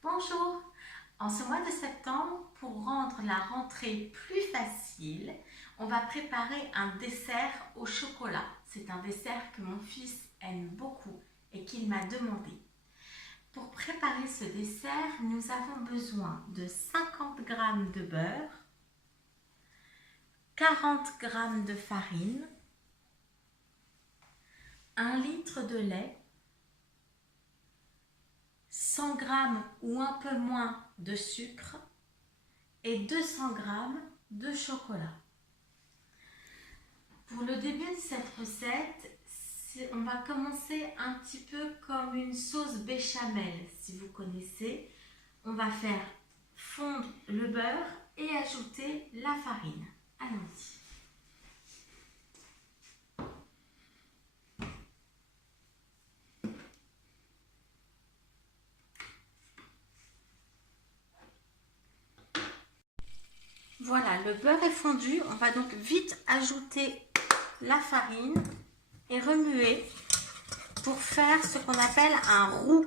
Bonjour! En ce mois de septembre, pour rendre la rentrée plus facile, on va préparer un dessert au chocolat. C'est un dessert que mon fils aime beaucoup et qu'il m'a demandé. Pour préparer ce dessert, nous avons besoin de 50 g de beurre, 40 g de farine, 1 litre de lait, 100 g ou un peu moins de sucre et 200 g de chocolat. Pour le début de cette recette, on va commencer un petit peu comme une sauce béchamel, si vous connaissez. On va faire fondre le beurre et ajouter la farine. Allons-y. Voilà, le beurre est fondu. On va donc vite ajouter la farine et remuer pour faire ce qu'on appelle un roux.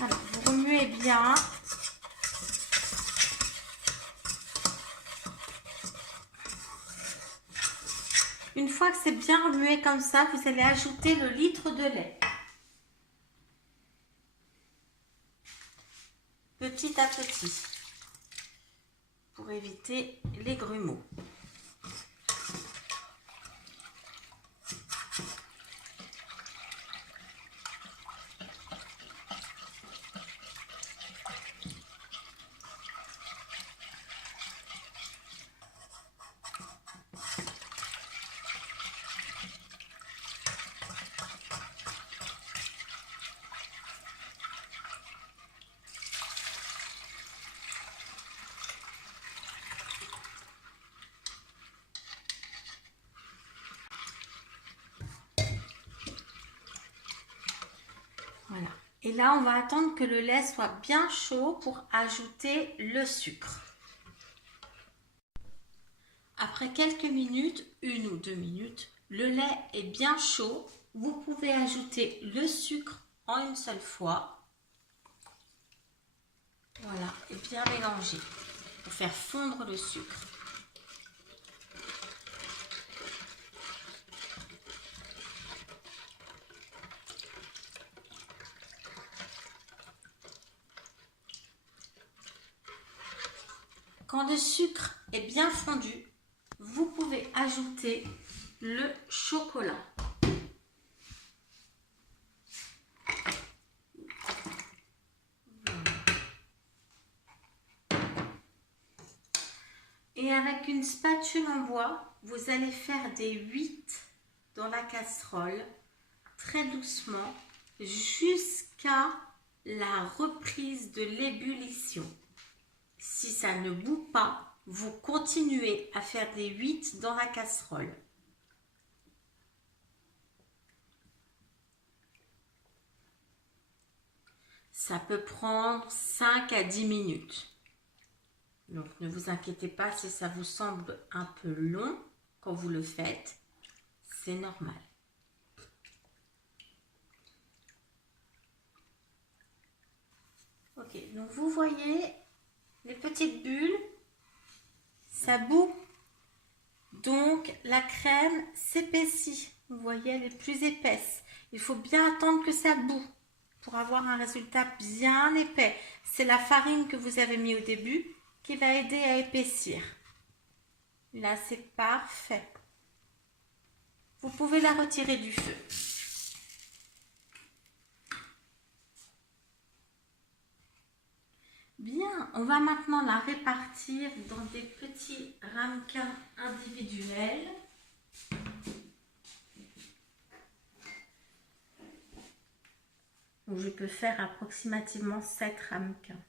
Alors, vous remuez bien. Une fois que c'est bien remué comme ça, vous allez ajouter le litre de lait. Petit à petit, pour éviter les grumeaux. Voilà. Et là, on va attendre que le lait soit bien chaud pour ajouter le sucre. Après quelques minutes, 1 ou 2 minutes, le lait est bien chaud. Vous pouvez ajouter le sucre en une seule fois. Voilà, et bien mélanger pour faire fondre le sucre. Quand le sucre est bien fondu, vous pouvez ajouter le chocolat. Et avec une spatule en bois, vous allez faire des 8 dans la casserole, très doucement, jusqu'à la reprise de l'ébullition. Si ça ne bout pas, vous continuez à faire des 8 dans la casserole. Ça peut prendre 5 à 10 minutes. Donc ne vous inquiétez pas si ça vous semble un peu long quand vous le faites, c'est normal. Ok, donc vous voyez les petites bulles, ça bout. Donc la crème s'épaissit. Vous voyez, elle est plus épaisse. Il faut bien attendre que ça bout pour avoir un résultat bien épais. C'est la farine que vous avez mis au début qui va aider à épaissir. Là, c'est parfait. Vous pouvez la retirer du feu. Bien, on va maintenant la répartir dans des petits ramequins individuels. Donc, je peux faire approximativement 7 ramequins.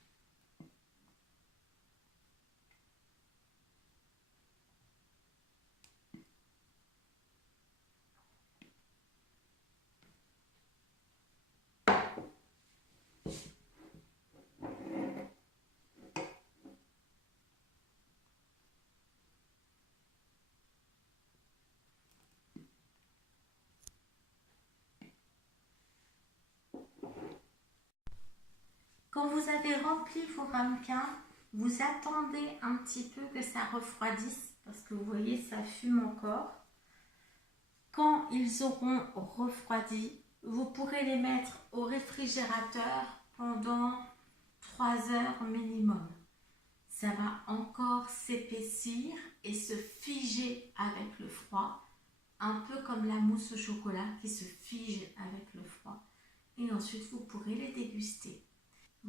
Quand vous avez rempli vos ramequins, vous attendez un petit peu que ça refroidisse parce que vous voyez, ça fume encore. Quand ils auront refroidi, vous pourrez les mettre au réfrigérateur pendant 3 heures minimum. Ça va encore s'épaissir et se figer avec le froid, un peu comme la mousse au chocolat qui se fige avec le froid. Et ensuite, vous pourrez les déguster.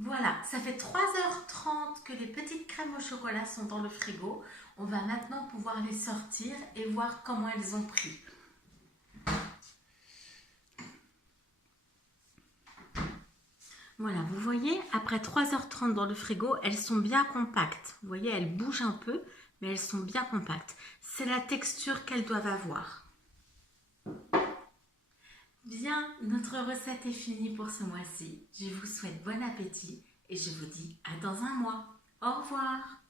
Voilà, ça fait 3h30 que les petites crèmes au chocolat sont dans le frigo. On va maintenant pouvoir les sortir et voir comment elles ont pris. Voilà, vous voyez, après 3h30 dans le frigo, elles sont bien compactes. Vous voyez, elles bougent un peu, mais elles sont bien compactes. C'est la texture qu'elles doivent avoir. Bien, notre recette est finie pour ce mois-ci. Je vous souhaite bon appétit et je vous dis à dans un mois. Au revoir!